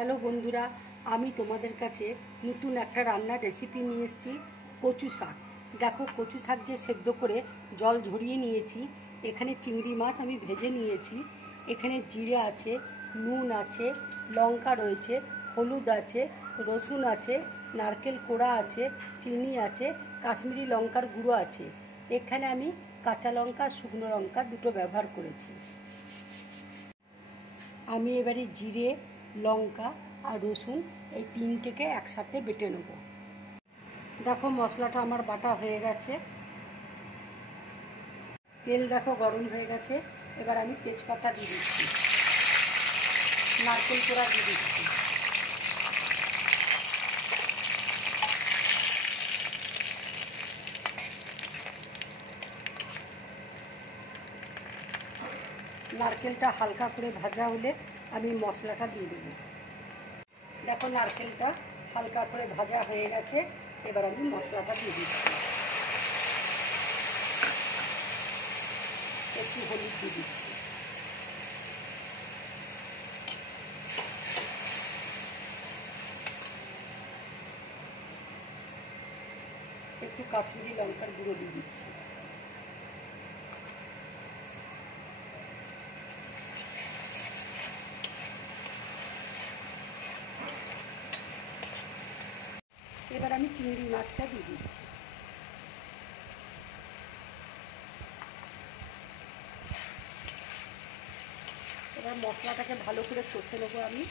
Hello বন্ধুরা, আমি তোমাদের কাছে নতুন একটা রান্নার রেসিপি নিয়ে এসেছি। কচু শাক। দেখো, কচু শাক দিয়ে সেদ্ধ করে জল ঝরিয়ে নিয়েছি। এখানে চিংড়ি মাছ আমি ভেজে নিয়েছি। এখানে জিরে আছে, নুন আছে, লঙ্কা রয়েছে, হলুদ আছে, রসুন আছে, নারকেল কোড়া আছে, চিনি আছে, কাশ্মীরি লঙ্কার গুঁড়ো আছে। এখানে আমি কাঁচা লঙ্কা, শুকনো লঙ্কা দুটো ব্যবহার করেছি। আমি এবারে জিরে, লঙ্কা আর রসুন এই তিনটেকে একসাথে বেটে নেব। দেখো, মশলাটা আমার বাটা হয়ে গেছে। তেল দেখো গরম হয়ে গেছে। এবার আমি তেজপাতা দিয়ে দিচ্ছি, নারকেল কোড়া দিয়ে দিচ্ছি, নারকেলটা হালকা করে ভাজা হলে আমি মশলাটা দিয়ে দেবো। দেখো, নারকেলটা হালকা করে ভাজা হয়ে গেছে। এবার আমি মশলাটা দিয়ে দিচ্ছি। একটু হলুদ দিয়ে দিচ্ছি, একটু কাশ্মীরি লঙ্কার গুঁড়ো দিয়ে দিচ্ছি। এবার আমি চিংড়ি মাছটা দিয়ে দিচ্ছি। এবার মশলাটাকে ভালো করে কষে নেবো আমি।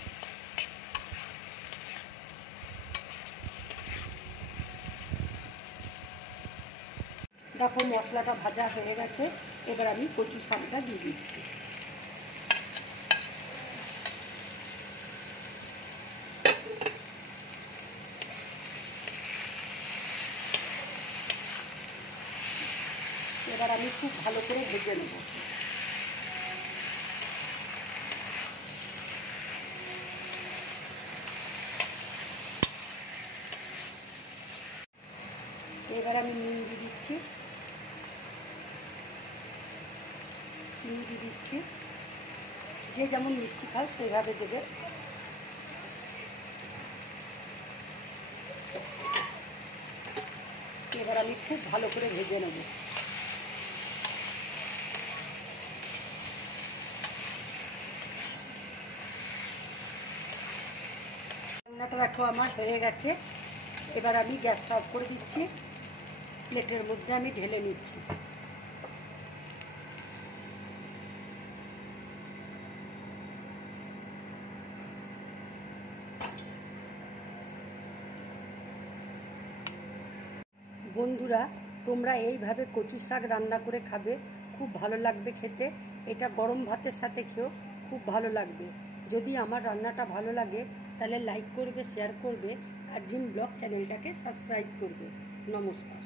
দেখো, মশলাটা ভাজা হয়ে গেছে। এবার আমি কচু শাকটা দিয়ে দিচ্ছি। এবার আমি খুব ভালো করে ভেজে নেব। এবার আমি নুন দিয়ে দিচ্ছি, চিনি দিয়ে দিচ্ছি। যে যেমন মিষ্টি খায় সেইভাবে দেবে। এবার আমি খুব ভালো করে ভেজে নেব। রান্নাটা দেখো আমার হয়ে গেছে। এবার আমি গ্যাসটা অফ করে দিচ্ছি। প্লেটের মধ্যে আমি ঢেলে নিচ্ছি। বন্ধুরা, তোমরা এইভাবে কচু শাক রান্না করে খাবে, খুব ভালো লাগবে খেতে। এটা গরম ভাতের সাথে খেয়েও খুব ভালো লাগবে। যদি আমার রান্নাটা ভালো লাগে তাহলে লাইক করবে, শেয়ার করবে আর ড্রিম ব্লগ চ্যানেলটাকে সাবস্ক্রাইব করবে। নমস্কার।